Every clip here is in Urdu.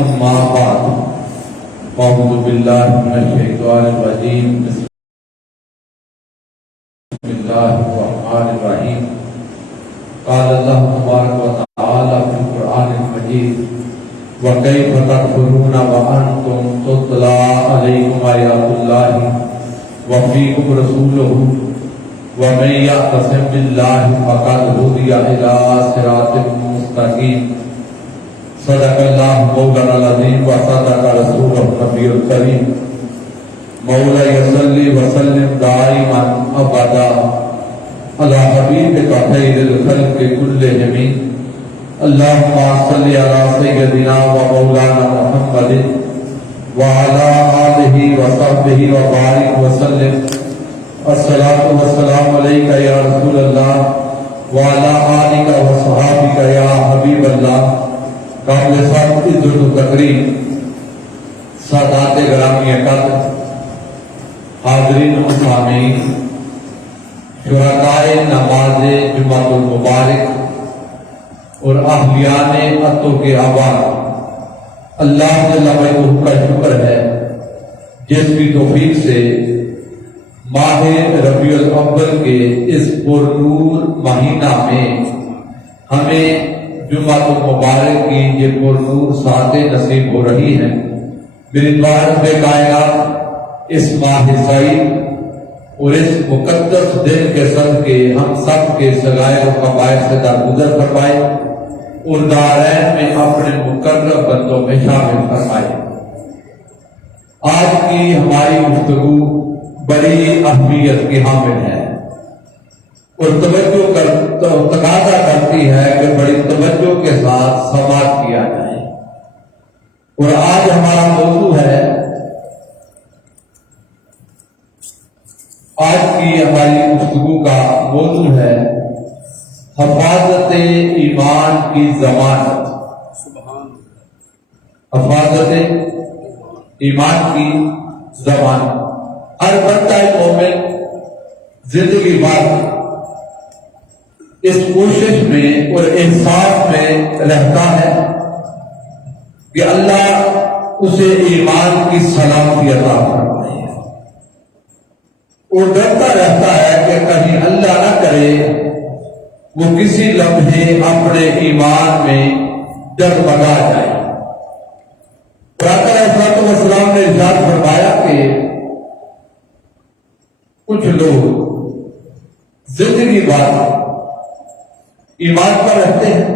أما بعد أعوذ بالله من الشيطان الرجيم بسم الله الرحمن الرحيم قال الله تبارك وتعالى في القرآن المجيد وكيف تكفرون وأنتم تتلى عليكم آيات الله وفيكم رسوله ومن يعتصم بالله فقد هدي إلى صراط مستقيم صدق اللہ مولانا العظیم وصدق رسولہ النبی الکریم مولا یصلی وسلم دائما ابدا علی حبیبک خیر الخلق کلہم اللہم صلی علی سیدنا و مولانا محمد وعلی آلہ وصحبہ وبارک وسلم الصلاۃ والسلام علیک یا رسول اللہ وعلی آلک وصحابک یا حبیب اللہ قابل صاحب عزت و تقریم سادات گرامی قدر حاضرین و سامعین شرکائے نماز جمعۃ المبارک اور اہلیان عطو کے آباد اللہ جل وعلا کا شکر ہے جس کی توفیق سے ماہ ربیع الاول کے اس پرنور مہینہ میں ہمیں جمعۃ المبارک کی یہ پرنور ساعتیں نصیب ہو رہی ہیں۔ میری دعا رب کائنات اس ماہ سعید اور اس مقدس دن کے صدقے ہم سب کے صغائر و کبائر سے درگزر فرمائے اور دارین میں اپنے مقرب بندوں میں شامل فرمائے۔ آج کی ہماری گفتگو بڑی اہمیت کی حامل ہے اور توجہ تقاضا کرتی ہے کہ بڑی توجہ کے ساتھ سماعت کیا جائے۔ اور آج ہمارا موضوع ہے، آج کی ہماری گفتگو کا موضوع ہے حفاظت ایمان کی ضمانت۔ حفاظت ایمان کی ضمانت۔ ہر بندہ مومن زندگی بھر اس کوشش میں اور احساس میں رہتا ہے کہ اللہ اسے ایمان کی سلامتی عطا فرمائے اور ڈرتا رہتا ہے کہ کہیں اللہ نہ کرے وہ کسی لمحے اپنے ایمان میں ڈگمگا جائے۔ آقا علیہ السلام نے ارشاد فرمایا کہ کچھ لوگ زندگی بھر ایمان پر رہتے ہیں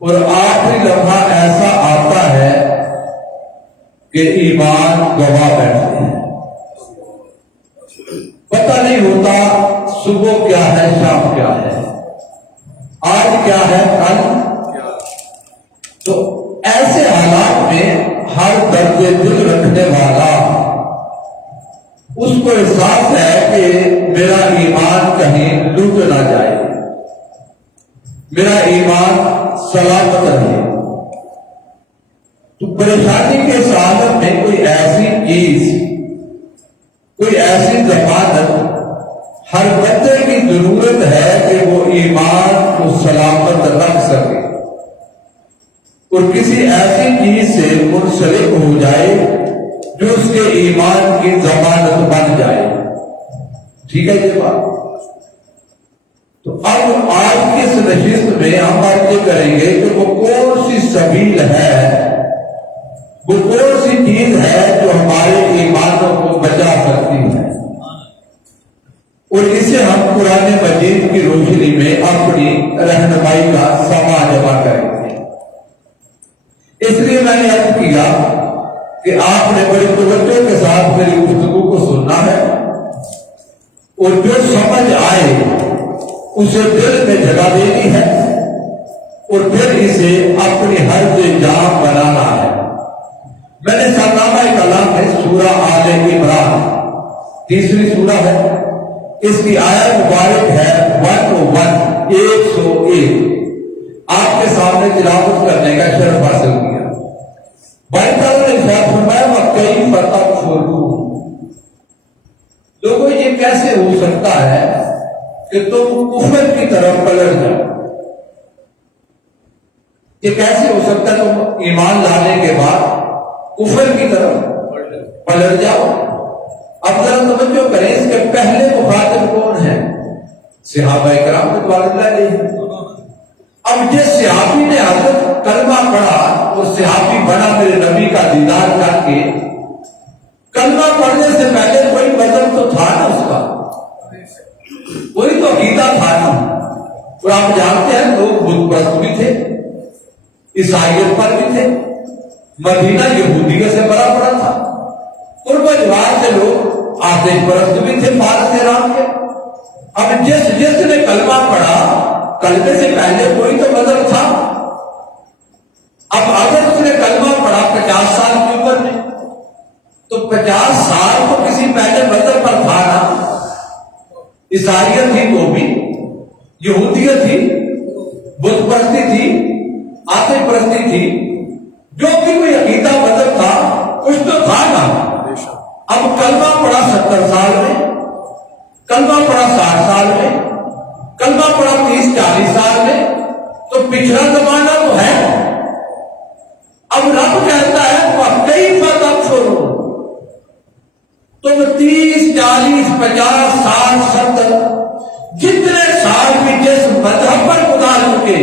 اور آخری لمحہ ایسا آتا ہے کہ ایمان گوا بیٹھتے ہیں۔ پتہ نہیں ہوتا صبح کیا ہے، شام کیا ہے، آج کیا ہے، کل کیا۔ تو ایسے حالات میں ہر درد دل رکھنے والا اس کو احساس ہے کہ میرا ایمان کہیں لوٹ نہ جائے، میرا ایمان سلامت رہے۔ تو پریشانی کے ساتھ میں کوئی ایسی چیز، کوئی ایسی ضمانت ہر بندے کی ضرورت ہے کہ وہ ایمان کو سلامت رکھ سکے اور کسی ایسی چیز سے منسلک ہو جائے جو اس کے ایمان کی ضمانت بن جائے۔ ٹھیک ہے یہ بات؟ تو اب آج کی اس نشست میں ہم بات یہ کریں گے کہ وہ کون سی سبیل ہے، وہ کون سی چیز ہے جو ہمارے ایمانوں کو بچا سکتی ہے، اور اسے ہم قرآن مجید کی روشنی میں اپنی رہنمائی کا سما جمع کریں گے۔ اس لیے میں نے عرض کیا کہ آپ نے بڑی توجہ کے ساتھ میری گفتگو کو سننا ہے اور جو سمجھ آئے اسے دل میں جگہ دینی ہے اور پھر اسے اپنی حرف جام بنانا ہے۔ میں نے سرنامہ کلام میں سورہ آل عمران، تیسری سورہ ہے، اس کی آیت مبارک ہے 101 آپ کے سامنے تلاوت کرنے کا شرف حاصل کیا۔ بھائی تعالیٰ نے ارشاد فرمایا وَكَيْفَ تَكْفُرُونَ، لوگوں یہ کیسے ہو سکتا ہے کہ تم کفر کی طرف پلٹ جاؤ۔ کہ کیسے ہو سکتا ہے تم ایمان لانے کے بعد کفر کی طرف پلٹ جاؤ؟ اب ذرا توجہ کریں، اس کے پہلے مخاطب کون ہے؟ صحابہ کرام رضوان اللہ علیہم۔ اب جس صحابی نے حضرت کلمہ پڑھا اور صحابی بنا میرے نبی کا دیدار کر کے، کلمہ پڑھنے سے پہلے کوئی وزن تو تھا نا اس کا، کوئی تو عقیدہ تھا نا۔ اور آپ جانتے ہیں لوگ بت پرست بھی تھے، عیسائیت پر بھی تھے، مدینہ یہودیت سے بڑا پڑا تھا، قرب و جوار سے لوگ آتش پرست بھی تھے فارس ایران کے۔ اب جس نے کلمہ پڑھا، کلمے سے پہلے کوئی تو وزن تھا۔ اب اگر اس نے کلمہ پڑھا 50 سال کی عمر میں، تو 50 سال تو کسی پہلے وزن پر تھا نا۔ عیسائیت تھی تو بھی، یہودیت تھی، بت پرستی تھی، آتش پرستی تھی، جو بھی کوئی عقیدہ وزن تھا کچھ تو تھا نا۔ اب کلمہ پڑھا 70 سال میں، کلمہ پڑھا 60 سال میں، کلمہ پڑھا 30-40 سال میں، تو پچھلا زمانہ تو ہے۔ اب رب کہتا ہے کئی فتح چھوڑو، تم 30-40 50 60 70 جتنے سال بھی جس مذہب پر گزار چکے،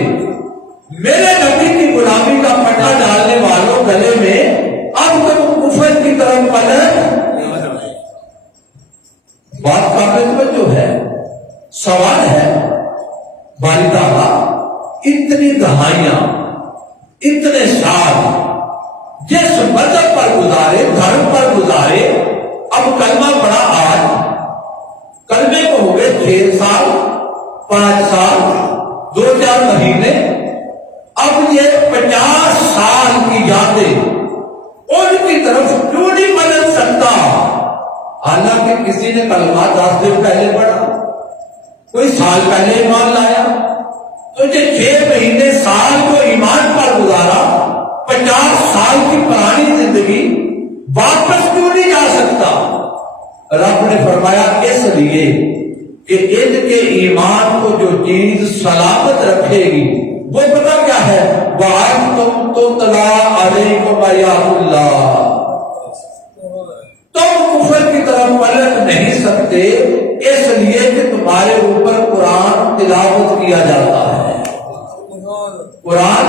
میرے نبی کی غلامی کا پٹا ڈالنے والوں گلے میں اب تم کفر کی طرف پلٹ۔ بات قابل توجہ ہے، سوال ہے باری تعالیٰ اتنی دہائیاں، اتنے سال جس مذہب پر گزارے، دھرم پر گزارے، اب کلمہ پڑھا آج، کلمے کو ہو گئے 6 سال 5 سال 2-4 مہینے، اب یہ 50 سال کی یادیں ان کی طرف کیوں نہیں بدل سکتا؟ حالانکہ کسی نے کلمہ 10 دن پہلے پڑھا، کوئی سال پہلے ایمان لایا، تو یہ 6 مہینے سال جو ایمان پر گزارا، 50 سال کی پرانی زندگی واپس کیوں نہیں جا سکتا؟ رب نے فرمایا اس لیے کہ ان کے ایمان کو جو چیز سلامت رکھے گی وہ پتہ کیا ہے؟ وَأَنْتُمْ تُتْلَىٰ عَلَيْكُمْ آیَاتُ اللَّهِ، تم کفر کی طرف پلٹ نہیں سکتے اس لیے کہ تمہارے اوپر قرآن تلاوت کیا جاتا ہے۔ قرآن،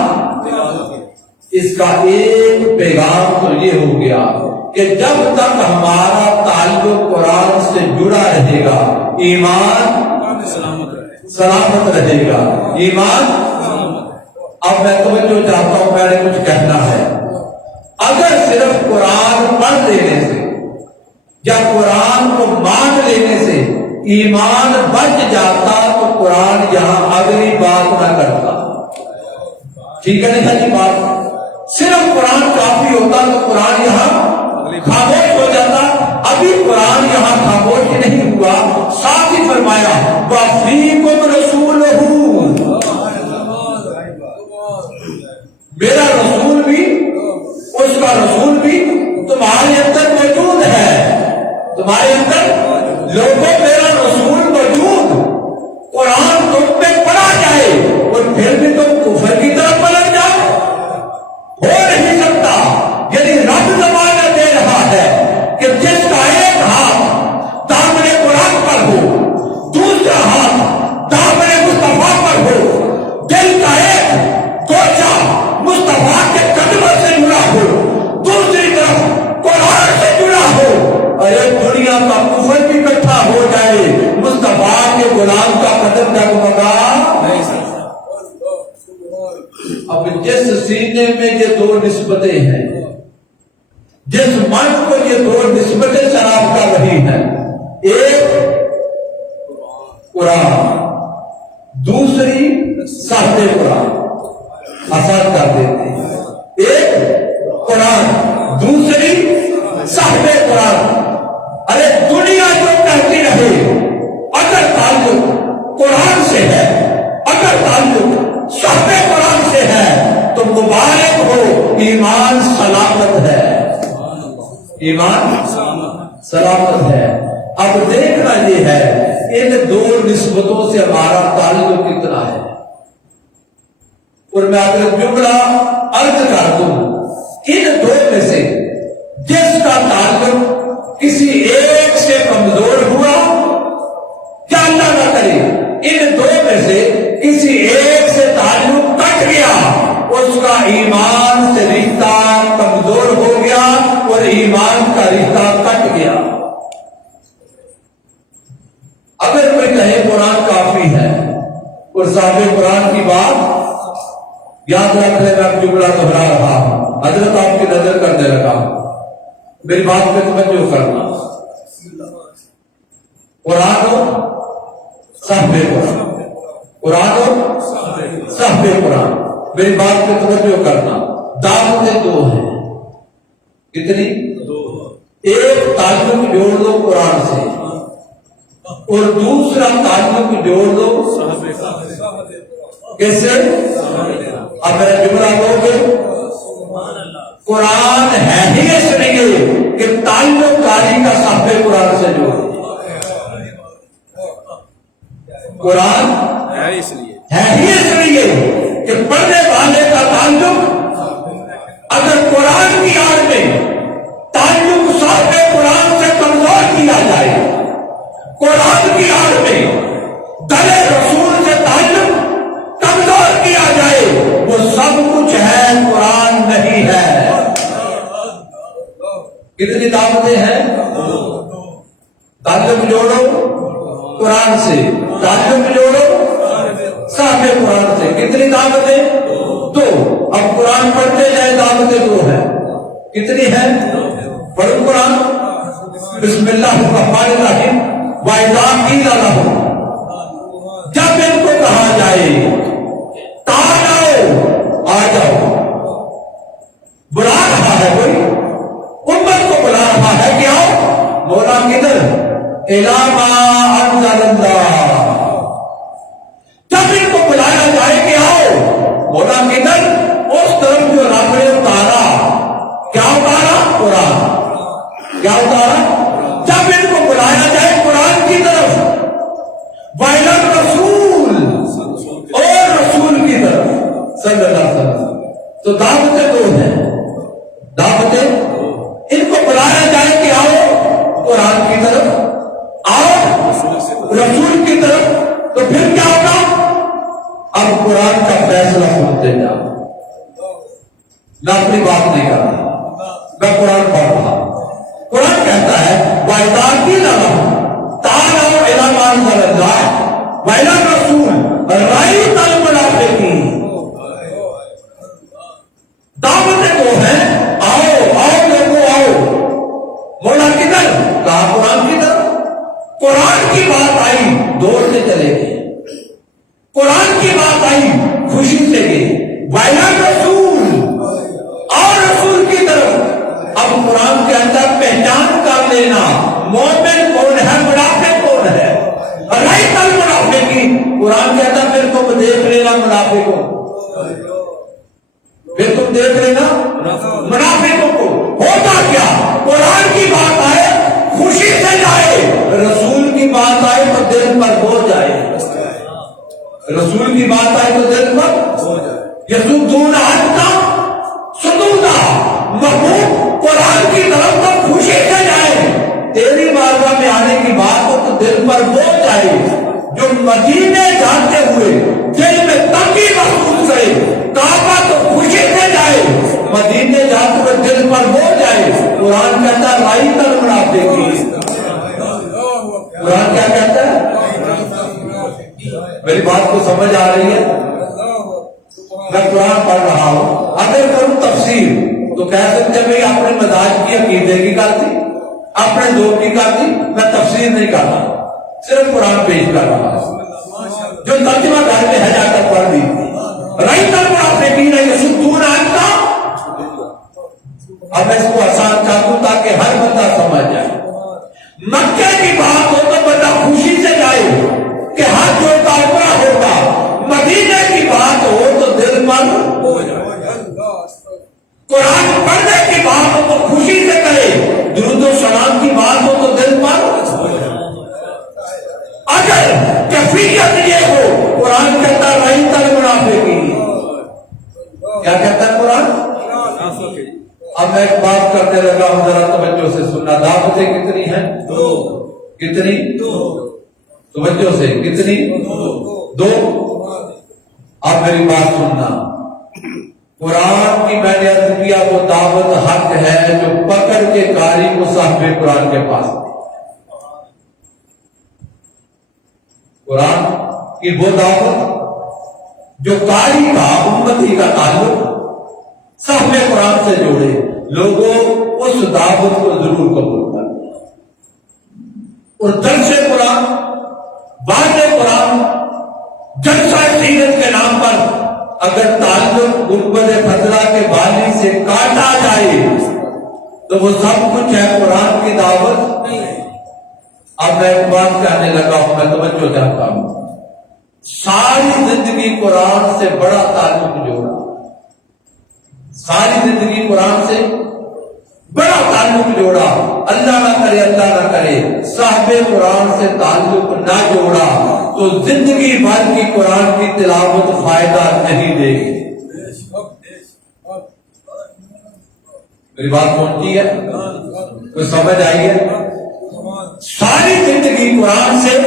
اس کا ایک پیغام تو یہ ہو گیا کہ جب تک ہمارا تعلق قرآن سے جڑا رہے گا، ایمان سلامت رہے گا، ایمان۔ اب میں توجہ چاہتا ہوں، میں نے کچھ کہنا ہے۔ اگر صرف قرآن پڑھ لینے سے یا قرآن کو مان لینے سے ایمان بچ جاتا تو قرآن یہاں اگلی بات نہ کرتا۔ ٹھیک ہے نہیں جی بات؟ صرف قرآن کافی ہوتا تو قرآن یہاں خاموش ہو جاتا۔ ابھی قرآن یہاں خاموش نہیں ہوا، ساتھ ہی فرمایا وَفِيكُمْ رَسُولُهُ، میرا رسول بھی، اس کا رسول بھی تمہارے اندر موجود ہے، تمہارے اندر لوگوں میرا رسول موجود، قرآن تم پہ پڑھا جائے اور پھر بھی تم کفر کی طرف پلٹ جاؤ، ہو نہیں سکتا۔ یعنی رب زمانہ دے رہا ہے کہ جس کا ایک ہاتھ دامن قرآن پر ہو، دوسرا ہاتھ دامن مصطفیٰ پر ہو، دل کا ایک گوشہ مصطفیٰ کے قدموں سے جڑا ہو، دوسری طرف قرآن سے جڑا ہو، اور ایک دنیا کا کفر بھی اکٹھا ہو جائے، مصطفیٰ کے غلام کا قدم ڈگمگا نہیں سکتا۔ اب جس سینے میں یہ دو نسبتیں ہیں، جس من کو یہ دو نسبتیں شراب کر رہی ہیں، ایک قرآن، دوسری صاحب قرآن اثر کر دیتے ہیں، ایک قرآن دوسری صاحب قرآن۔ ارے دنیا جو کہتی رہے اگر تعلق قرآن سے ہے، اگر تعلق صاحب قرآن سے ہے تو مبارک ہو، ایمان سلامت ہے، ایمان سلامت ہے۔ اب دیکھنا یہ ہے ان دو نسبتوں سے ہمارا تعلق کتنا ہے۔ اور میں اگر جملہ عرض کر دوں ان دو میں سے جس کا تعلق کسی ایک سے کمزور ہوا یا اللہ نہ کرے ان دو میں سے کسی ایک سے تعلق کٹ گیا اس کا ایمان سے رشتہ کمزور ہو گیا اور ایمان کا رشتہ کٹ گیا. اگر کوئی کہے قرآن کافی ہے اور صاحب قرآن کی بات یاد رکھ لے, میں جملہ دہرا رہا ہوں, حضرت آپ کی نظر کرنے لگا, میری بات پہ توجہ کرنا. قرآن ہو صاحب قرآن, قرآن ہو صاحب قرآن, میری بات پہ توجہ کرنا. دعوتیں دو ہیں. کتنی؟ ایک تعلق جوڑ دو قرآن سے اور دوسرا تعلق جوڑ دو کیسے؟ اب میرا جملہ دو گے. قرآن ہے ہی اس لیے کہ تعلق کاری کا صاحب قرآن سے جوڑ. قرآن ہے ہی اس لیے کہ پڑھنے والے کا تعلق اگر قرآن کی آڑ میں تعلق صاحب قرآن سے کمزور کیا جائے, قرآن کی آڑ میں در رسول سے تعلق کمزور کیا جائے, وہ سب کچھ ہے, قرآن نہیں ہے. کتنی دعوتیں ہیں؟ تعلق جوڑو قرآن سے, تعلق جوڑو صاحب قرآن سے. کتنی دعوتیں؟ دو. اب قرآن پڑھتے جائے, دعوتیں دو ہیں. کتنی ہیں؟ پڑھو قرآن. بسم اللہ الرحمن الرحیم. وَإِذَا قِيلَ لَهُمْ, جب ان کو کہا جائے تعالوا, آ جاؤ, بلا رہا ہے کوئی, امت کو بلا رہا ہے کہ آؤ, مولا کدھر؟ إِلَىٰ مَا أَنزَلَ اللَّهُ. جب ان کو بلایا جائے کہ آؤ, مولا کدھر؟ اس طرف جو رب نے اتارا. کیا اتارا؟ قرآن. کیا اتارا؟ جب ان کو بلایا جائے قرآن کی طرف, وَإِلَى الرَّسُولِ, اور رسول کی طرف صلی اللہ علیہ وسلم. تو دعوتیں دو ہیں. دعوتیں ان کو بلایا جائے کہ آؤ قرآن کی طرف, آؤ رسول کی طرف, تو پھر کیا ہوگا؟ اب قرآن کا فیصلہ سنتے جاؤ. میں اپنی بات نہیں کر رہا, میں قرآن پڑھ رہا. قرآن کہتا ہے وَإِذَا قِيلَ لَهُمْ تَعَالَوْا إِلَىٰ مَا أَنزَلَ اللَّهُ وَإِلَى الرَّسُولِ رَأَيْتَ الْمُنَافِقِينَ. دعوتیں دو ہیں, آؤ آؤ لوگوں آؤ. مولا کدھر؟ کہا قرآن کی طرف. قرآن کی بات آئی, دور سے چلے گئے. قرآن کی بات آئی, خوشی سے گئے. وَإِلَى الرَّسُولِ, اور رسول کی طرف. اب قرآن کے اندر پہچان کر لینا مومن کون ہے, منافق کون ہے. رأیت المنافقین, قرآن کے اندر پھر تم دیکھ لینا منافقوں, پھر تم دیکھ لینا منافقوں کو. ہوتا کیا؟ قرآن کی بات آئے خوشی سے جائے, رسول کی بات آئے تو دل پر بوجھ آئے. رسول کی بات آئے تو دل پر یسدون عنک صدودا. محبوب قرآن کی طرف تو خوشی سے جائے, تیری بارگاہ میں آنے کی بات ہو تو دل پر بوجھ آئے. جو مدینے جاتے ہوئے دل میں تنگی محسوس کرے, کعبہ تو خوشی سے جائے, مدینے جاتے ہوئے دل پر بوجھ آئے. قرآن کہتا ہے رأیت المنافقین. قرآن کیا کہتا ہے؟ میری بات کو سمجھ آ رہی ہے؟ میں قرآن پڑھ رہا ہوں. اگر کروں تفسیر تو کہہ سکتے بھائی اپنے مزاج کی عقیدے کی کر دی, اپنے دور کی کر دی. میں تفسیر نہیں کر رہا, صرف قرآن پیش کر رہا ہوں. جو ترجمہ گھر میں ہے جا کر پڑھ دی. رأیت المنافقین یصدون عنک. اب میں اس کو آسان کر دوں تاکہ ہر بندہ سمجھ جائے. مکے کی بات ہو تو بندہ خوشی سے جائے کہ ہر جو کافرہ ہوگا. مدینے کی بات ہو تو دل پر ہو جائے. قرآن پڑھنے کی بات ہو تو خوشی سے کرے, درود و سلام کی بات ہو تو دل پر. اگر کیفیت یہ ہو, قرآن کہتا رأیت المنافقین, کیا کہتا ہے قرآن؟ اب میں ایک بات کرنے لگا ہوں، ذرا توجہ سے سننا. دعوتیں کتنی ہیں؟ کتنی؟ توجہ سے کتنی؟ دو. اب میری بات سننا. قرآن کی میں نے عرض کیا وہ دعوت حق ہے جو پکڑ کے قاری کو صاحب قرآن کے پاس دے. قرآن کی وہ دعوت جو قاری کا امتی کا تعلق صاحب قرآن سے جوڑے. لوگوں اس دعوت کو ضرور قبول کریں اور درس قرآن، بات قرآن، جلسہ سیرت کے نام پر اگر تعلق غربت خطرہ کے بالی سے کاٹا جائے تو وہ سب کچھ ہے، قرآن کی دعوت نہیں ہے. اب میں ایک بات کہنے لگا ہوں، میں توجہ چاہتا ہوں. ساری زندگی قرآن سے بڑا تعلق جوڑا، ساری زندگی قرآن سے بڑا تعلق جوڑا. اللہ نہ کرے، اللہ نہ کرے صاحب قرآن سے تعلق نہ جوڑا تو زندگی بھر کی قرآن کی تلاوت فائدہ نہیں دے گی. میری بات پہنچی ہے؟ کوئی سمجھ آئی ہے؟ ساری زندگی قرآن سے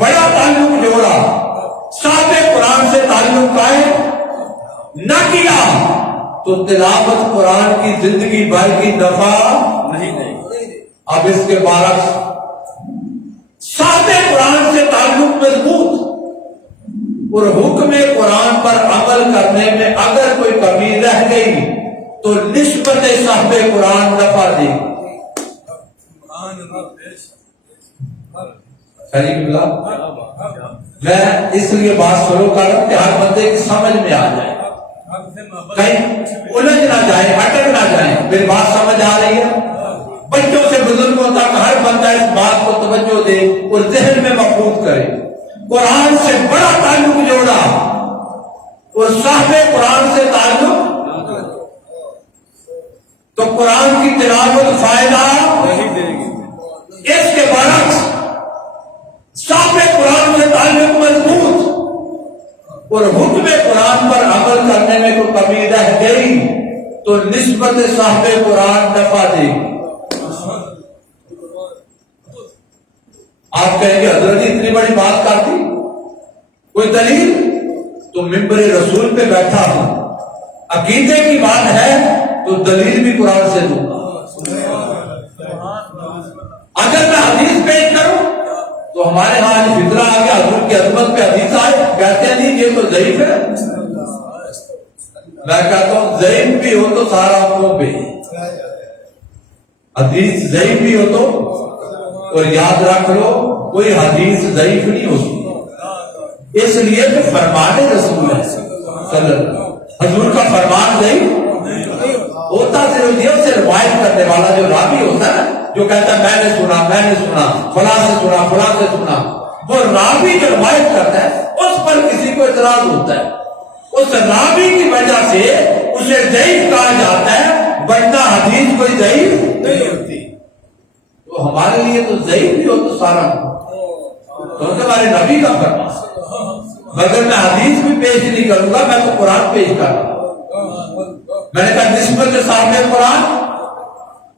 بڑا تعلق جوڑا، صاحب قرآن سے تعلق قائم نہ کیا تو تلاوت قرآن کی زندگی بھر کی نفع نہیں دے گی. اب اس کے برعکس صاحب قرآن سے تعلق مضبوط اور حکم قرآن پر عمل کرنے میں اگر کوئی کمی رہ گئی تو نسبت صاحب قرآن نفع دے گی. میں اس لیے بات شروع کر رہا ہوں کہ ہر بندے کی سمجھ میں آ جائے، کہیں الجھ نہ جائے، اٹک نہ جائے. میری بات سمجھ آ رہی ہے؟ بچوں سے بزرگوں تک ہر بندہ اس بات کو توجہ دے اور ذہن میں محفوظ کرے. قرآن سے بڑا تعلق جوڑا اور صاحب قرآن سے تعلق تو قرآن کی تلاوت فائدہ نہیں دے گی. اس کے برعکس صاحب قرآن سے تعلق مضبوط اور حکم قرآن پر عمل کرنے میں کوئی کمی رہ گئی تو نسبت صاحب قرآن نفع دے گی. آپ کہیں گے حضرت جی اتنی بڑی بات کرتی، کوئی دلیل؟ تو ممبر رسول پہ بیٹھا ہوں، عقیدے کی بات ہے تو دلیل بھی قرآن سے دوں. اگر میں حدیث پیش کروں تو ہمارے ہاں آج فطرہ آ گیا، حضور کی عظمت پہ حدیث آئے، کہتے ہیں نہیں یہ تو ضعیف ہے. میں کہتا ہوں ضعیف بھی ہو تو سارا کو بھی حدیث ضعیف بھی ہو تو، اور یاد رکھ لو کوئی حدیث ضعیف نہیں ہوتی، اس لیے کہ فرمان رسول ہے صلی اللہ. حضور کا فرمان ضعیف ہوتا صرف یہ سے روایت کرنے والا جو راوی ہوتا ہے جو کہتا ہے میں نے سنا فلاں سے سنا فلاں سے سنا، وہ راوی جو روایت کرتا ہے اس پر کسی کو اعتراض ہوتا ہے، اس راوی کی وجہ سے اسے ضعیف کہا جاتا ہے، ورنہ حدیث کوئی ضعیف نہیں ہوتی. تو ہمارے لیے تو ضعیف بھی ہو تو سارا تو ہمارے نبی کا فرمان. مگر میں حدیث بھی پیش نہیں کروں گا، میں تو قرآن پیش کر رہا ہوں. میں نے کہا نسبت صاحب قرآن،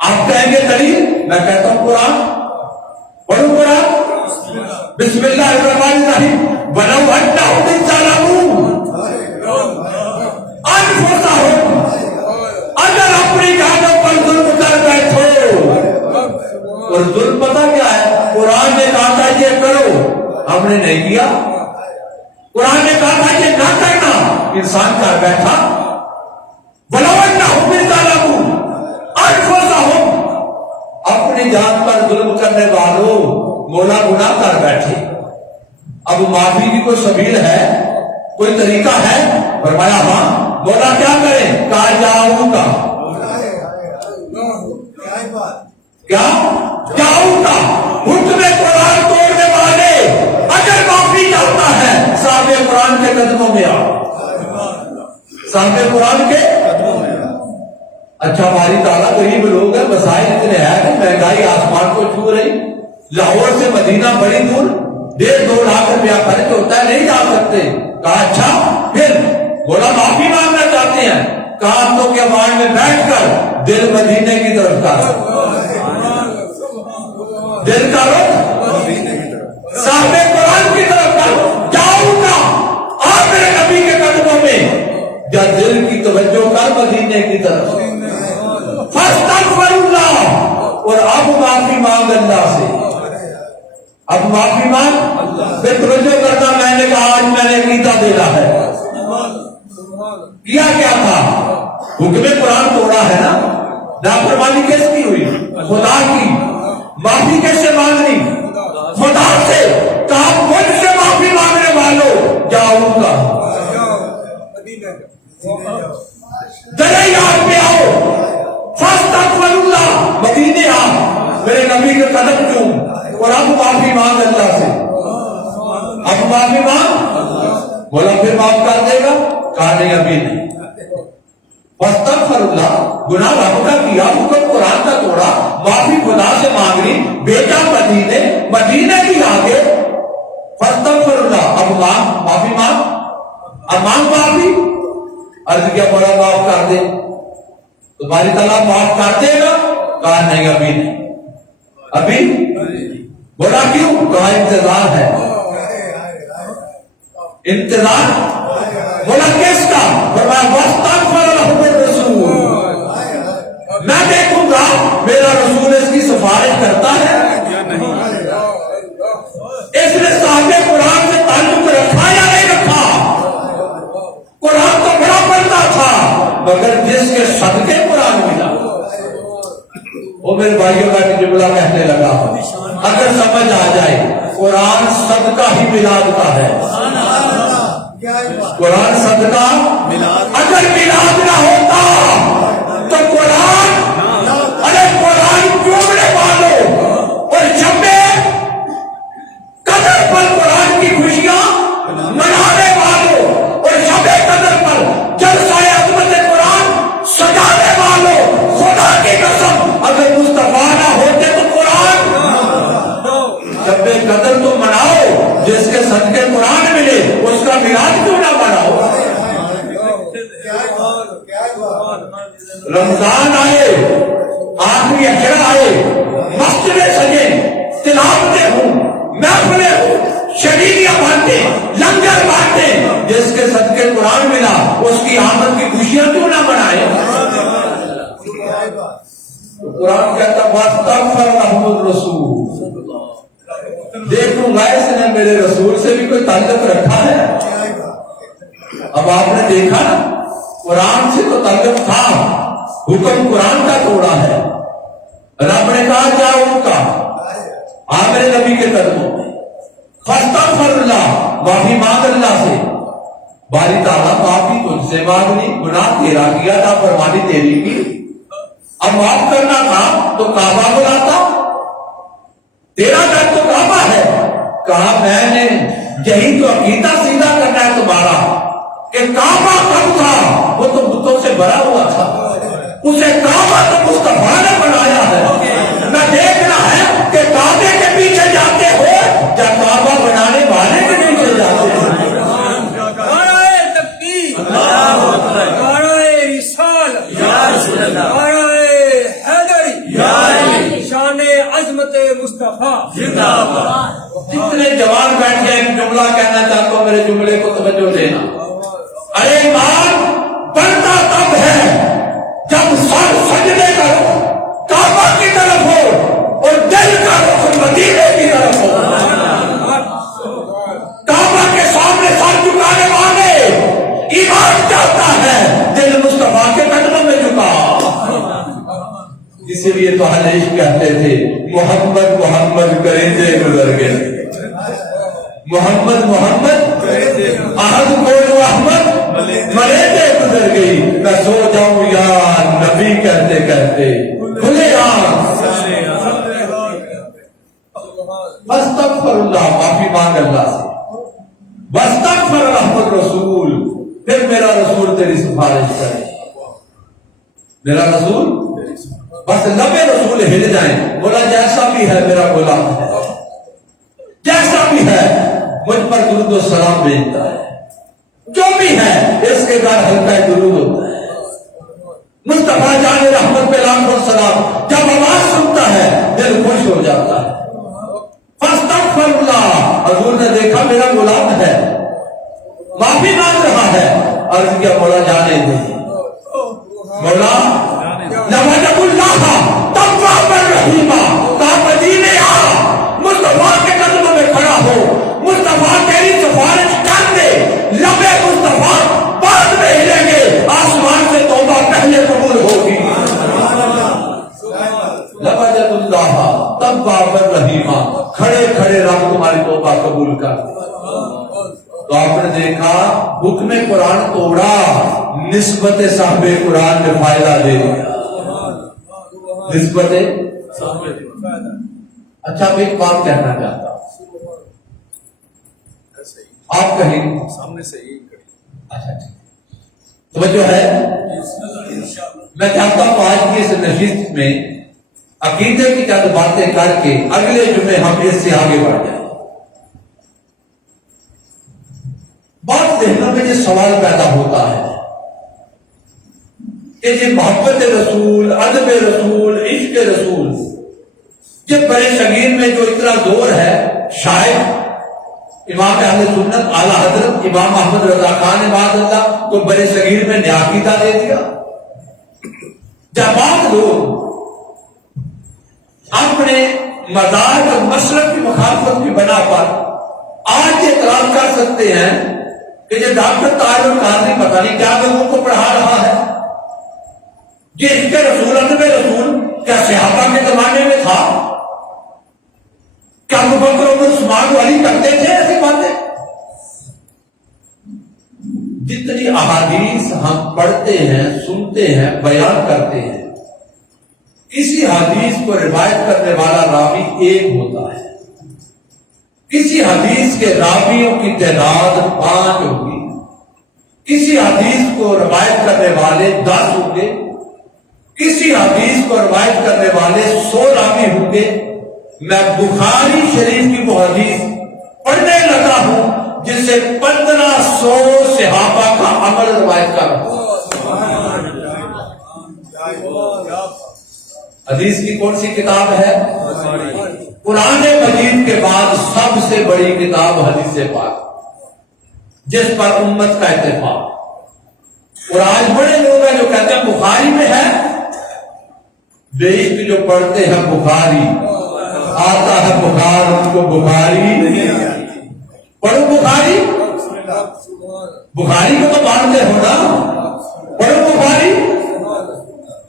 آپ کہیں گے دلیل، میں کہتا ہوں قرآن پڑھو. قرآن بسم اللہ الرحمن الرحیم وَلَوْ أَنَّهُمْ إِذْ ظَلَمُوا أَنفُسَهُمْ، اگر اپنی جانوں پر ظلم کر بیٹھو. اور ظلم پتہ کیا ہے؟ قرآن نے کہا تھا یہ کرو، ہم نے نہیں کیا. قرآن نے کہا تھا یہ نہ کرنا، انسان کر بیٹھا. وَلَوْ أَنَّهُمْ إِذْ ظَلَمُوا أَنفُسَهُمْ، اپنی جان پر ظلم کرنے والوں مولا گناہ کر بیٹھے. اب معافی کی کوئی سبیل ہے، کوئی طریقہ ہے؟ فرمایا ہاں. مولا کیا کریں؟ کہا جاؤں گا، کیا جاؤں گا. حکم قرآن توڑنے والے اگر معافی چاہتا ہے صاحب قرآن کے قدموں میں آ، صاحب قرآن کے قدموں میں آ. اچھا ہماری تعالیٰ غریب لوگ ہیں، مسائل اتنے ہیں کہ مہنگائی آسمان کو چھو رہی. لاہور سے مدینہ بڑی دور 1.5-2 لاکھ روپیہ خرچ ہوتا ہے، نہیں جا سکتے. کہا اچھا پھر بولا معافی مانگنا چاہتے جاتے ہیں کانوں کے آواز میں بیٹھ کر دل مدینے کی طرف کر، دل کا رخ صاحب قرآن کی طرف کر، جاؤں گا آپ میرے نبی کے قدموں میں، یا دل کی توجہ کر مدینے کی طرف، فاستغفر اللہ، اور اب معافی مانگ اللہ سے، اب معافی مانگ، پھر توجہ کرنا، میں نے کہا آج میں نے عقیدہ دینا ہے، کیا کیا تھا؟ حکم قرآن توڑا ہے نا، نافرمانی کس کی ہوئی؟ خدا کی، معافی کس سے مانگنی؟ خدا سے، کہا مجھ سے معافی مانگنے والوں جاؤں گا، درے یاد پہ آؤ، فاستغفر اللہ، مدینے آ، میرے نبی کے قدم چوم، اور اب معافی مانگ اللہ سے، اب معافی مانگ، بولا پھر معاف کر دے گا؟ کہا نہیں ابھی نہیں، فاستغفر اللہ، گناہ رب کا کیا، حکم قرآن کا توڑا، معافی خدا سے مانگنی، بیٹا مدینے، مدینے بھی آگے، فاستغفر اللہ، اب مانگ، معافی مانگ، اب مانگ معافی، عرض کیا مولا معاف کر دے، تمہاری طلب معاف کر دے گا؟ کہا نہیں ابھی نہیں، ابھی؟ بولا کیوں؟ کہا انتظار ہے، انتظار، بولا کس کا؟ فرمایا واستغفر لہم الرسول، میں دیکھوں گا میرا رسول اس کی سفارش کرتا ہے یا نہیں، اس نے صاحب قرآن سے تعلق رکھا یا نہیں رکھا؟ قرآن تو بڑا پڑھتا تھا مگر جس کے صدقے قرآن ملا، وہ میرے بھائیوں کا جملہ کہنے لگا، اگر سمجھ آ جائے قرآن صدقہ ہی میلاد کا ہے، قرآن صدقہ، اگر میلاد نہ ہوتا تو قرآن، ارے قرآن چومنے والوں اور شبے قدر پر قرآن کی خوشیاں منانے والوں اور شبے قدر پر جلسہ عظمت قرآن سجانے والوں، خدا کی قسم اگر مصطفیٰ نہ ہوتے تو قرآن، شبے قدر تو مناؤ، جس کے صدقے قرآن ملے اس کا میلاد کیوں نہ مناؤ؟ رمضان آئے، آخری اشرا آئے، مسجدیں سجے، تلاوتیں ہوں، محفلیں ہوں، شریعیاں بانٹیں، لنگر بانٹیں، جس کے صدقے قرآن ملا اس کی آمد کی خوشیاں کیوں نہ منائے؟ قرآن کہتا واستغفر لہم الرسول، دیکھوں گا اس نے میرے رسول سے بھی کوئی تعلق رکھا ہے؟ اب آپ نے دیکھا نا قرآن سے تو تعلق تھا، حکم قرآن کا توڑا ہے، رب نے کہا جاؤ ان کا، آ میرے نبی کے قدموں میں، فاستغفر اللہ، معافی مانگ اللہ سے، باری تعالیٰ معافی تجھ سے مانگنی، گناہ تیرا کیا تھا، فرمانی تیری کی، اب معاف کرنا تھا تو کعبہ بلاتا، تیرا گھر تو کعبہ ہے، کہا میں نے یہی تو عقیدہ سیدھا کرنا ہے تمہارا کہ کعبہ کب تھا؟ وہ تو بتوں سے بھرا ہوا تھا، اسے کعبہ تو مصطفیٰ نے بنایا ہے، نہ دیکھنا ہے کہ کعبے کے پیچھے جاتے ہو یا کعبہ بنانے والے کے پیچھے جاتے ہو۔ نعرہ تکبیر، نعرہ رسالت، نعرہ حیدری، شان عظمت مصطفیٰ زندہ باد۔ جتنے جوان بیٹھ کے ایک جملہ کہنا چاہتا ہوں، میرے جملے کو توجہ دینا، ارے ایمان بنتا تب ہے جب سر سجدے کا رخ کعبہ کی طرف ہو اور دل کا رخ مدینے کی طرف ہو، کعبہ کے سامنے سر جھکانے والے ایمان چاہتا ہے، دل مصطفیٰ کے قدموں میں جھکا، اسی لیے تو اہل عشق کہتے تھے محمد محمد کریجے گزر گئے، محمد محمد احد کوئی احمد ملیجے گزر گئی، میں سو جاؤں یا نبی کہتے کہتے کھلے آنکھ، واستغفر اللہ، معافی مانگ اللہ سے، واستغفر لہم الرسول، پھر میرا رسول تیری سفارش کرے، میرا رسول، بس لبے رسول ہل جائیں، بولا جیسا بھی ہے میرا غلام ہے، جیسا بھی ہے مجھ پر درود و سلام بھیجتا ہے، جو بھی ہے اس کے بعد ہلکا درود ہوتا ہے. مصطفیٰ جان رحمت پہ لاکھوں سلام. جب آواز سنتا ہے دل خوش ہو جاتا ہے. فاستغفر اللہ، حضور نے دیکھا میرا غلام ہے معافی مانگ رہا ہے. عرض کیا مولا جانے دے. مولا نوجب اللہ توابا رحیما. مدینے آ، مصطفیٰ کے قدموں میں کھڑا ہو، مصطفیٰ تیری سفارش کر دے. لبے مصطفیٰ بعد میں ہلیں گے، آسمان سے توبہ پہلے قبول ہوگی. لوجب اللہ توابا رحیما، کھڑے کھڑے رب تمہاری توبہ قبول کر دے. تو آپ نے دیکھا حکم قرآن توڑا، نسبت صاحب قرآن نے فائدہ دے دیا. نسبت اچھا میں ایک بات کہنا چاہتا ہوں، آپ کہیں سامنے سے یہ اچھا ٹھیک توجہ ہے. میں چاہتا ہوں آج کی اس نشست میں عقیدے کی چند باتیں کر کے اگلے جمعے ہم اس سے آگے بڑھ جائیں. بات ذہنوں میں یہ سوال پیدا ہوتا ہے کہ یہ محبت رسول، ادب رسول، عشق رسول، یہ برے صغیر میں جو اتنا زور ہے، شاید امام اہل سنت اعلیٰ حضرت امام احمد رضا خان معاذ اللہ کو برے صغیر میں نیا عقیدہ دے دیا. جب آپ لوگ اپنے مدارج اور مسلک کی مخالفت کی بنا پر آج اعتراض کر سکتے ہیں کہ یہ ڈاکٹر طاہر القادری پتہ نہیں کیا لوگوں کو پڑھا رہا ہے. یہ اس کے رسول، ادب رسول کیا صحابہ کے زمانے میں تھا؟ کیا ابو بکر عمر عثمان علی کرتے تھے ایسی باتیں؟ جتنی احادیث ہم پڑھتے ہیں، سنتے ہیں، بیان کرتے ہیں، کسی حدیث کو روایت کرنے والا راوی ایک ہوتا ہے. کسی حدیث کے راویوں کی تعداد 5 ہوگی. کسی حدیث کو روایت کرنے والے 10 ہوں گے. کسی حدیث کو روایت کرنے والے 100 راوی ہوں گے. میں بخاری شریف کی وہ حدیث پڑھنے لگا ہوں جس سے 1500 صحابہ کا عمل روایت کر رہا ہوں. حدیث کی کون سی کتاب ہے؟ قرآن مجید کے بعد سب سے بڑی کتاب حدیث پاک، جس پر امت کا اتفاق. اور آج بڑے لوگ ہیں جو کہتے ہیں بخاری میں ہے. بے عشق جو پڑھتے ہیں بخاری، آتا ہے بخار ان کو بخاری. پڑھو بخاری، بخاری کو تو مانتے ہو نا، پڑھو بخاری.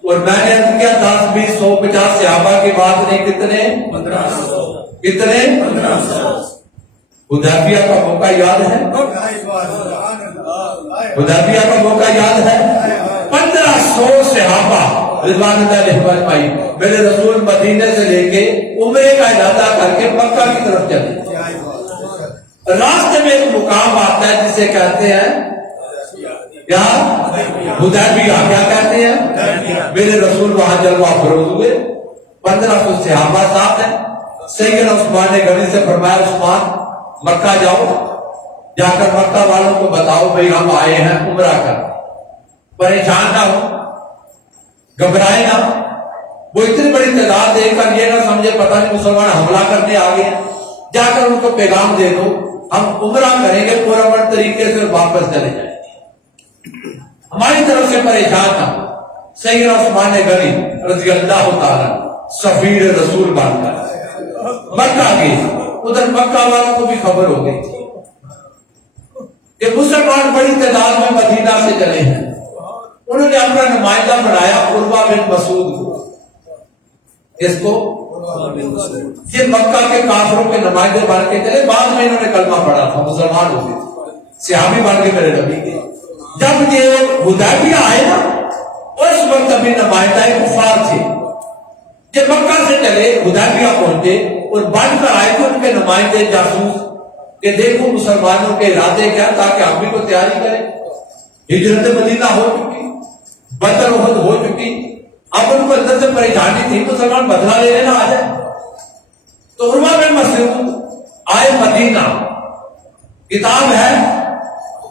اور میں نے عرض کیا 10 20 100 50 صحابہ کی بات نہیں، کتنے 1500. کتنے 1500. حدیبیہ کا موقع یاد ہے؟ حدیبیہ کا موقع یاد ہے؟ 1500 صحابہ رضوان اللہ علیہ اجمعین میرے رسول مدینے سے لے کے عمرے کا ارادہ کر کے مکہ کی طرف چلے. راستے میں ایک مقام آتا ہے جسے کہتے ہیں کیا؟ حدیبیہ. کیا کہتے ہیں؟ میرے رسول وہاں جلوہ افروز ہوئے. 1500 صحابہ ساتھ ہیں. سیدنا عثمان نے غنی سے فرمایا عثمان مکہ جاؤ، جا کر مکہ والوں کو بتاؤ بھئی ہم آئے ہیں عمرہ کر. پریشان نہ ہو، گھبرائے نہ. وہ اتنی بڑی تعداد دیکھ کر یہ نہ سمجھے پتہ نہیں مسلمان حملہ کرنے آ گئے. جا کر ان کو پیغام دے دو ہم عمرہ کریں گے پورا طریقے سے واپس چلے جائیں گے، ہماری طرف سے پریشان نہ. سیدنا عثمان غنی رضی اللہ تعالیٰ سفیر رسول بن کر مکہ گئے. ادھر مکہ والوں کو بھی خبر ہو گئی تھی کہ مسلمان بڑی تعداد میں مدینہ سے چلے ہیں. انہوں نے اپنا نمائندہ بنایا عروہ بن مسعود کو. اس کو یہ مکہ کے کافروں کے نمائندے بن کے چلے. بعد میں انہوں نے کلمہ پڑھا تھا، مسلمان ہو گئے تھے، صحابی بن کے میرے نبی کے. جب یہ حدیبیہ آئے نا اس وقت ابھی نمائندہ کفار تھے. یہ مکہ سے چلے حدیبیہ پہنچے اور بن کر آئے تھے ان کے نمائندے جاسوس کہ دیکھو مسلمانوں کے ارادے کیا، تاکہ ہم بھی کو تیاری کریں. ہجرت مدینہ ہو چکی، بدر احد ہو چکی. اب ان کو اندر سے پریشانی تھی مسلمان بدلہ لے لینا آ جائے. تو عروہ بن مسعود آئے مدینہ. کتاب ہے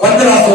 1500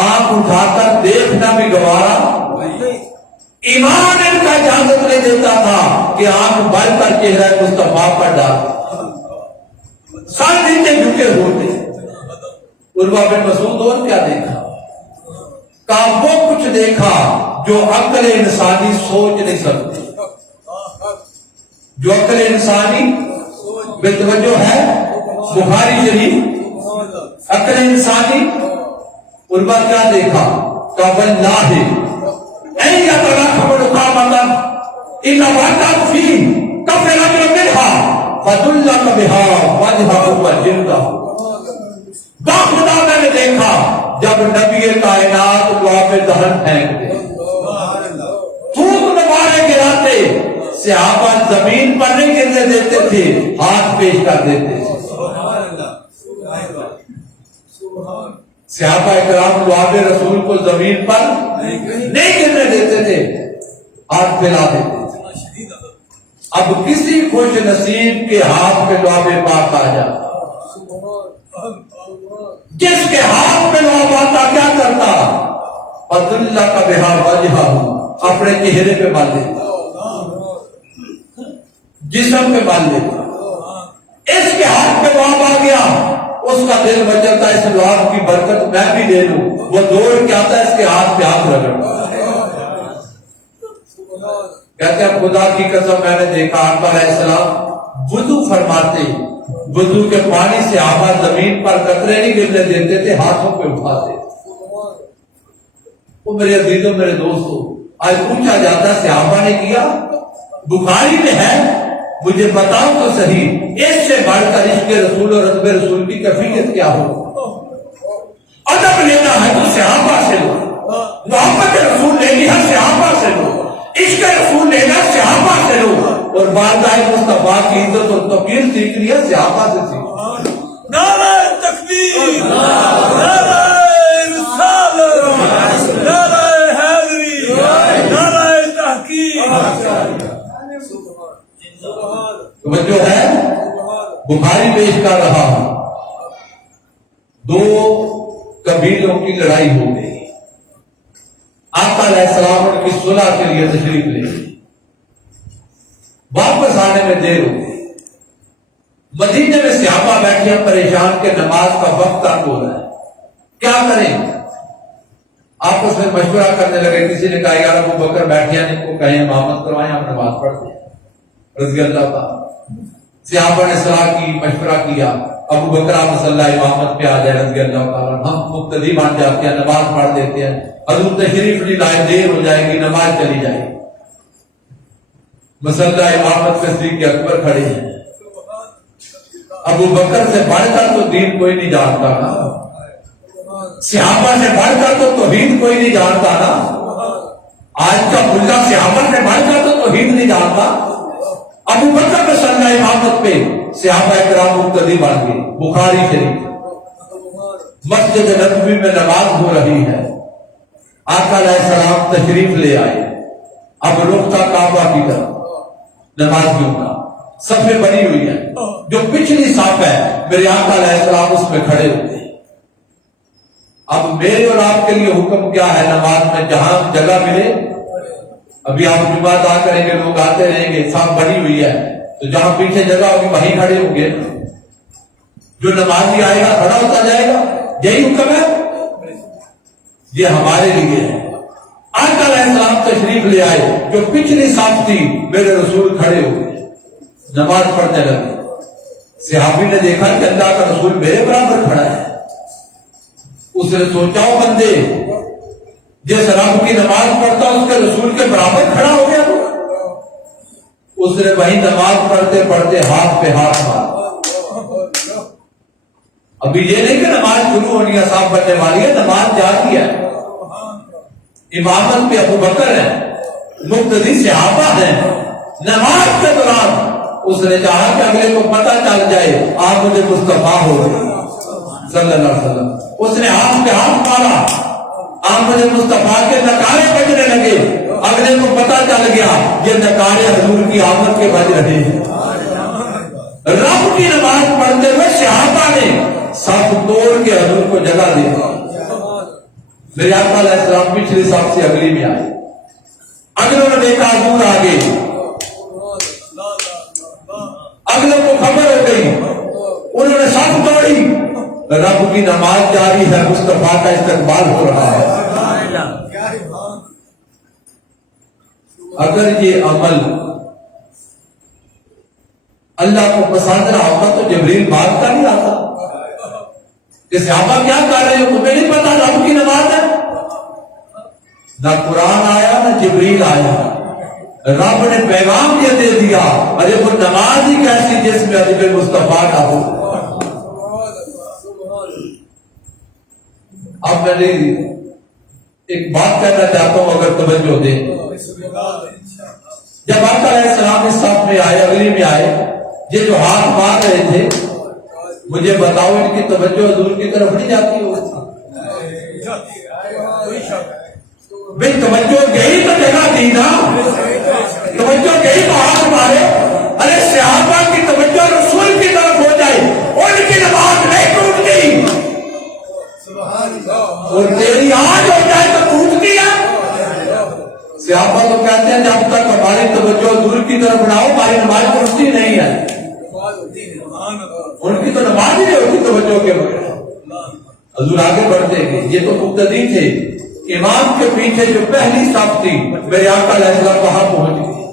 آنکھ اٹھا کر دیکھنا بھی گوارا ایمان ان کا اجازت نہیں دیتا تھا کہ آنکھ بند کر چہرہ مصطفیٰ پر ڈال سر نیچے جھکے ہوتے. عروہ بن مسعود اور کیا دیکھا؟ کہا وہ کچھ دیکھا جو عقل انسانی سوچ نہیں سکتی. جو عقل انسانی بے توجہ ہے بخاری شریف عقل انسانی. عروہ کیا دیکھا؟ کہا واللہ این یترکب رکابۃ الا وقعت فی کف رجل منها فدلک بها وجهه وجلدہ. باخدا میں نے دیکھا جب نبی کائنات دعا پہ دہن پھینکتے تھوک نوارے گراتے صحابہ زمین پر نہیں گرنے دیتے تھے ہاتھ پیش کر دیتے تھے. صحابہ کرام دعا پہ رسول کو زمین پر نہیں گرنے دیتے تھے ہاتھ پھیلا دیتے تھے. اب کسی خوش نصیب کے ہاتھ پہ دعا پہ پاک آ جاتا جس کے ہاتھ میں لوگ آتا کیا کرتا عبداللہ کا بہار وجہ اپنے چہرے پہ مان لیتا جسم پہ مان لیتا. اس کے ہاتھ پہ لوگ آ گیا اس کا دل بچتا اس لوگ کی برکت میں بھی لے لوں. وہ دوڑ کے آتا ہے اس کے ہاتھ پہ ہاتھ رگڑتا کہتے ہیں خدا کی قسم میں نے دیکھا آقا علیہ السلام وضو فرماتے وضو کے پانی سے آبا زمین پر قطرے نہیں گرنے دیتے تھے ہاتھوں پہ اٹھاتے. وہ میرے عزیزوں میرے دوستوں آج پوچھا جاتا صحابہ نے کیا بخاری میں ہے مجھے بتاؤ تو صحیح اس سے بڑھ کر عشق رسول اور رتبہ رسول کی کیفیت کیا ہو. ادب لینا ہے تو صحابہ سے لو محبت رسول لینی ہے صحابہ سے لو عشق رسول لینا صحابہ سے لو اور بارگاہ مصطفیٰ کی عزت اور توقیر سیکھنی ہے صحابہ سے سیکھو. نعرہ تکبیر نعرہ رسالت نعرہ حیدری نعرہ تحقیق. توجہ ہے بخاری پیش کر رہا ہوں. دو قبیلوں کی لڑائی ہو گئی. آقا علیہ السلام کی صلح کے لیے تشریف لے واپس آنے میں دیر ہو گئی. مدینے میں صحابہ بیٹھے پریشان کے نماز کا وقت تک ہو رہا ہے کیا کریں. آپس میں مشورہ کرنے لگے. کسی نے کہا یار ابو بکر بیٹھے ہیں ان کو کہیں امامت کروائیں ہم نماز پڑھتے ہیں رضی اللہ تعالیٰ. صحابہ نے صلاح کی مشورہ کیا ابو بکر آپ صلی اللہ امامت پہ آ جائے رضی اللہ تعالیٰ ہم مقتدی بن جاتے ہیں نماز پڑھ دیتے ہیں. حضور تشریف نہیں لائے دیر ہو جائے گی نماز چلی جائے گی. مسلح امامت پہ صدیق اکبر کھڑے ہیں. ابو بکر سے بڑھ کر تو دین کوئی نہیں جانتا نا صحابہ سے بڑھ کر تو توحید کوئی نہیں جانتا نا. آج کا ملا صحابہ سے بڑھ کر تو توحید نہیں جانتا. ابو بکر میں صلی اللہ امامت پہ صحابہ کرام مقتدی بن گئے. بخاری شریف مسجد نبوی میں نماز ہو رہی ہے. آقا علیہ السلام تشریف لے آئے. اب رخ تھا کعبہ کی طرف نمازیوں کا صفیں بنی ہوئی ہے. جو پچھلی صف ہے میرے آقا علیہ السلام اس میں کھڑے ہوتے ہیں. اب میرے اور آپ کے لیے حکم کیا ہے نماز میں جہاں جگہ ملے. ابھی آپ جمعہ ادا کریں گے لوگ آتے رہیں گے صف بنی ہوئی ہے تو جہاں پیچھے جگہ ہوگی وہیں کھڑے ہوں گے. جو نمازی آئے گا کھڑا ہوتا جائے گا. یہی حکم ہے یہ ہمارے لیے ہے. آقا علیہ السلام تشریف لے آئے. جو پچھلی صف تھی میرے رسول کھڑے ہو گئے نماز پڑھنے لگے. صحابی نے دیکھا کہ اللہ کا رسول میرے برابر کھڑا ہے. اس نے سوچا ہو بندے جس رب کی نماز پڑھتا اس کے رسول کے برابر کھڑا ہو گیا. اس نے وہی نماز پڑھتے پڑھتے ہاتھ پہ ہاتھ مارا. ابھی یہ نہیں کہ نماز شروع ہونی ہے صاف بننے والی ہے نماز جاری ہے. امامت پہ ابو بکر ہے مقتدی صحابہ ہیں. نماز کے دوران اس نے چاہا کہ اگلے کو پتہ چل جائے آپ مجھے مصطفیٰ ہو گئے صلی اللہ علیہ وسلم. اس نے ہاتھ پہ ہاتھ مارا. آپ مجھے مصطفیٰ کے نکارے بجنے لگے. اگلے کو پتہ چل گیا یہ نکارے حضور کی آمد کے بج رہے ہیں. رب کی نماز پڑھتے ہوئے صحابہ نے صف توڑ کے حضور کو جگہ دی. میرے آقا علیہ السلام پچھلے صف سے اگلی میں آئے. اگلوں نے دیکھا حضور آگے. اگلوں کو خبر ہو گئی, انہوں نے صف توڑی. رب کی نماز جاری ہے, مصطفیٰ کا استقبال ہو رہا ہے. اگر یہ عمل اللہ کو پسند رہا ہوتا تو جبریل مارتا نہیں آتا کہ صحابہ کیا کر رہے ہو, تمہیں نہیں پتا رب کی نماز ہے. نہ قرآن آیا نہ جبریل آیا, رب نے پیغام یہ دے دیا, ارے وہ نماز ہی کیسی جس میں ادب مصطفیٰ کا ہو. اب میں ایک بات کہنا چاہتا ہوں, اگر توجہ دیں. جب آقا علیہ السلام اس صف میں آئے, اگلی میں آئے, یہ جو ہاتھ مار رہے تھے, مجھے بتاؤ ان کی توجہ حضور کی طرف نہیں جاتی ہو؟ بھئی توجہ گئی تو جگہ دی نا, توجہ گئی تو ہاتھ مارے. ارے صحابہ کی توجہ رسول کی طرف ہو جائے, ان کی نماز نہیں ٹوٹتی, اور تیری آج ہو جائے تو ٹوٹتی ہے. صحابہ تو کہتے ہیں جب تک ہماری توجہ حضور کی طرف بناؤ ہماری نماز ٹوٹتی نہیں ہے. ان کی تو نماز ہی نہیں ہوتی توجہ کے بغیر. حضور آگے بڑھتے گئے. یہ تو مقتدی تھے, امام کے پیچھے جو پہلی صف تھی, میرے آقا علیہ السلام وہاں پہنچ گئے.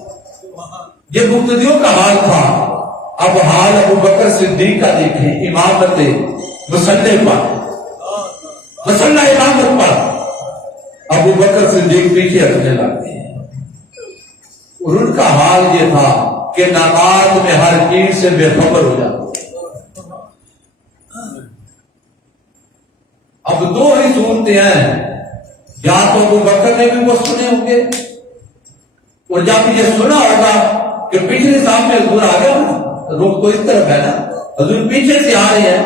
یہ مقتدیوں کا حال تھا. اب حال ابو بکر صدیق کا دیکھیں, امامت مصلی پر, مصلی امامت پر ابو بکر صدیق پیچھے ہٹنے لگے. اور ان کا حال یہ تھا کہ نماز میں ہر چیز سے بے خبر ہو جاتا. اب دو ہی صورتیں ہیں, یا تو ابو بکر نے بھی وہ سنے ہوں گے, اور جب یہ سنا ہوگا کہ پچھلے صف میں حضور آ گیا, رخ تو اس طرف ہے نا, حضور پیچھے سے آ رہے ہیں,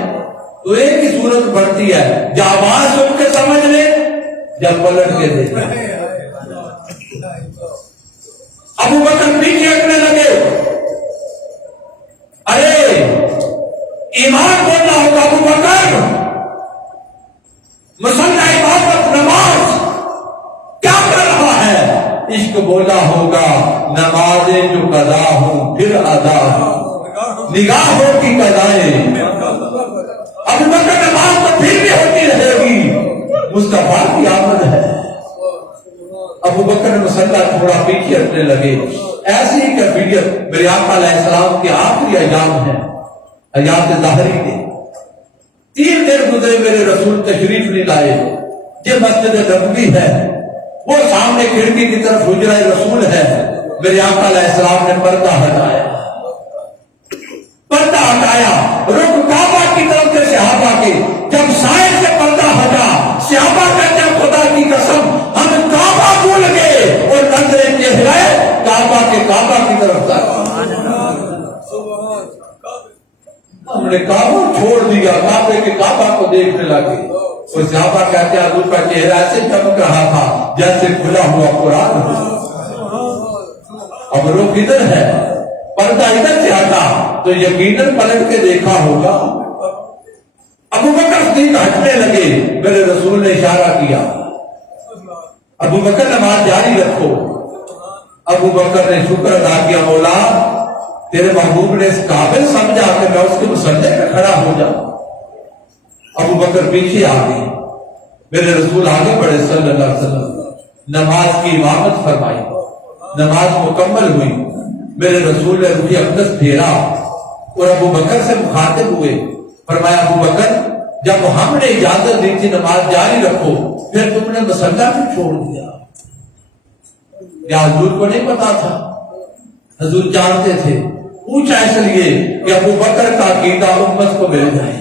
تو ایک ہی صورت بڑھتی ہے, یا آواز سن کے سمجھ لے یا پلٹ کے دیکھ. ابو بکر پیچھے ہٹنے لگے. ارے ایمان بولنا ہوگا ابو بکر, مسلح عبادت نماز کیا کر رہا ہے. عشق بولا ہوگا نمازیں جو قضا ہوں پھر ادا ہوں, نگاہوں کی قضائیں. ابو بکر نماز تو پھر بھی ہوتی رہے گی, مصطفیٰ کی آمد ہے. ابو بکر نے مسلح تھوڑا پیچھے ہٹنے لگے. ایسی ہی کیفیت میرے آقا علیہ السلام کے آخری ایام ہے, حیات ظاہری کے. 3 دن گزرے, میرے رسول تشریف نہیں لائے. یہ مسجد نبوی ہے, وہ سامنے کھڑکی کی طرف حجرہ رسول ہے. میرے آقا علیہ السلام نے پردہ ہٹایا, پردہ ہٹایا, رخ کعبہ کی طرف سے صحابہ کے. جب سائے سے پردہ ہٹا, صحابہ کہتے ہیں خدا کی قسم ہم کعبہ بھول گئے, اور نظریں چہرے کعبہ کی طرف تک. ہم نے کعبہ چھوڑ دیا, کعبے کے کعبہ کو دیکھنے لگے. اور صحابہ کہتے ہیں حضور کا چہرہ ایسے چمک رہا تھا جیسے کھلا ہوا قرآن. اب رخ ادھر ہے, پردہ ادھر سے ہٹا تو یقیناً پلٹ کے دیکھا ہوگا. ابو بکر صدیق ہٹنے لگے. میرے رسول نے اشارہ کیا, ابو بکر نماز جاری رکھو. ابو بکر نے شکر ادا کیا, مولا تیرے محبوب نے اس قابل سمجھا کہ میں اس کے مسلح پہ کھڑا ہو جاؤں. ابو بکر پیچھے آ گئے, میرے رسول آگے بڑھے صلی اللہ علیہ وسلم. نماز کی امامت فرمائی, نماز مکمل ہوئی. میرے رسول نے رخ اقدس پھیرا اور ابو بکر سے مخاطب ہوئے. فرمایا ابو بکر, جب ہم نے اجازت دی تھی نماز جاری رکھو, پھر تم نے مسلح بھی چھوڑ دیا. کیا حضور کو نہیں پتا تھا؟ حضور جانتے تھے. پوچھا اس لیے کہ ابو بکر کا عقیدہ امت کو مل جائے,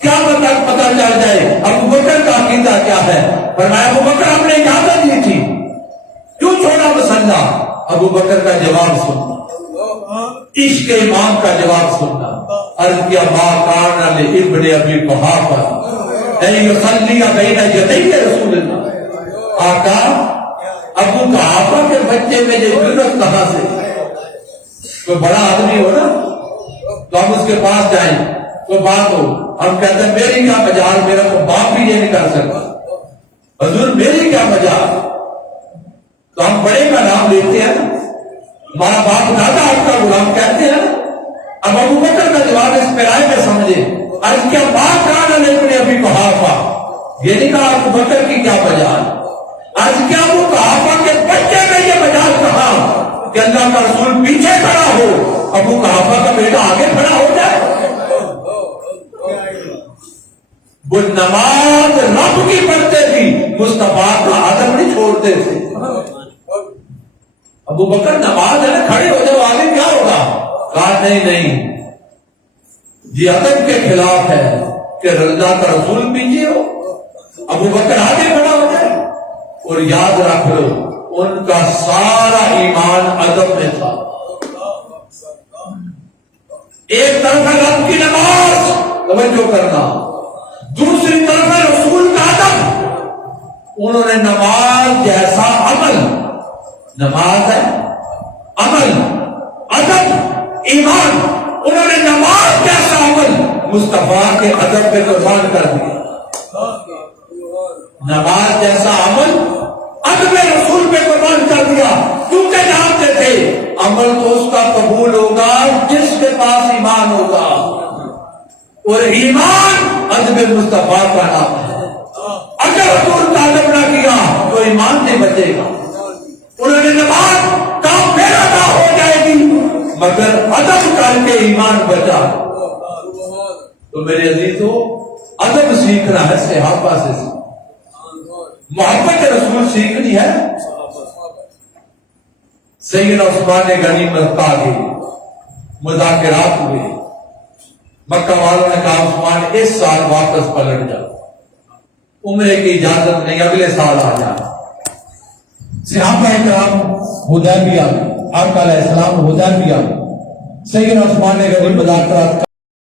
کیا پتا چل جائے ابو بکر کا عقیدہ کیا ہے. فرمایا ابو بکر ہم نے اجازت دی تھی, کیوں چھوڑا مسلح؟ ابو بکر کا جواب سننا, عشق امام کا جواب سننا. عرض کیا ما کان لابن ابی قحافہ ان یصلی بین یدی رسول اللہ. آقا ابو قحافہ کے بچے میں یہ جرأت کہاں سے؟ کوئی بڑا آدمی ہو نا تو ہم اس کے پاس جائیں, کوئی بات ہو, ہم کہتے ہیں میری کیا مجال, میرا تو باپ بھی یہ نہیں کر سکتا. حضور میری کیا وجہ؟ تو ہم بڑے کا نام لیتے ہیں نا، ہمارا باپ دادا آپ کا غلام کہتے ہیں نا۔ اب ابو بکر کا جواب اس پیرائے میں سمجھے، آج کیا بات کہا لیکن ابھی کہافا، یہ نہیں کہا ابو بکر کی کیا وجہ، آج کیا وہ کہافا کے بچے میں یہ وجہ کہا کہ اللہ کا رسول پیچھے کھڑا ہو، ابو کہافا کا بیٹا آگے کھڑا ہو جائے۔ وہ نماز رب کی پڑھتے تھی، مصطفیٰ کا ادب نہیں چھوڑتے تھے۔ ابو بکر نماز ہے نا، کھڑے ہو جاؤ، آگے کیا ہوگا؟ کہا نہیں، یہ ادب کے خلاف ہے کہ اللہ کا رسول پیچھے ہو، ابو بکر آگے کھڑا ہو جائے۔ اور یاد رکھ لو ان کا سارا ایمان ادب میں تھا۔ ایک طرف ہے رب کی نماز، توجہ کرنا، دوسری طرف ہے رسول کا ادب۔ انہوں نے نماز جیسا عمل، نماز ہے عمل، ادب، ایمان، انہوں نے نماز جیسا عمل مصطفیٰ کے ادب پہ قربان کر دیا۔ نماز جیسا عمل ادب رسول پہ قربان کر دیا، کیونکہ جانتے تھے عمل تو اس کا قبول ہوگا جس کے پاس ایمان ہوگا، اور ایمان ادب مصطفیٰ کا نام ہے۔ اگر رسول کا ادب نہ کیا تو ایمان نہیں بچے گا۔ انہوں نے نماز کام پھر ادا ہو جائے گی مگر ادب کر کے ایمان بچا۔ تو میرے عزیزو، ادب سیکھنا ہے صحابہ سے، محبت رسول سیکھنی ہے۔ سیدنا عثمان نے غنیمت پا گئی، مذاکرات ہوئے، مکہ والوں نے کہا عثمان اس سال واپس پلٹ جاؤ، عمرے کی اجازت نہیں، اگلے سال آ جانا۔ صحابہ کرام حدیبیہ، آقا علیہ السلام حدیبیہ، سیدنا عثمان نے غنیمت مذاکرات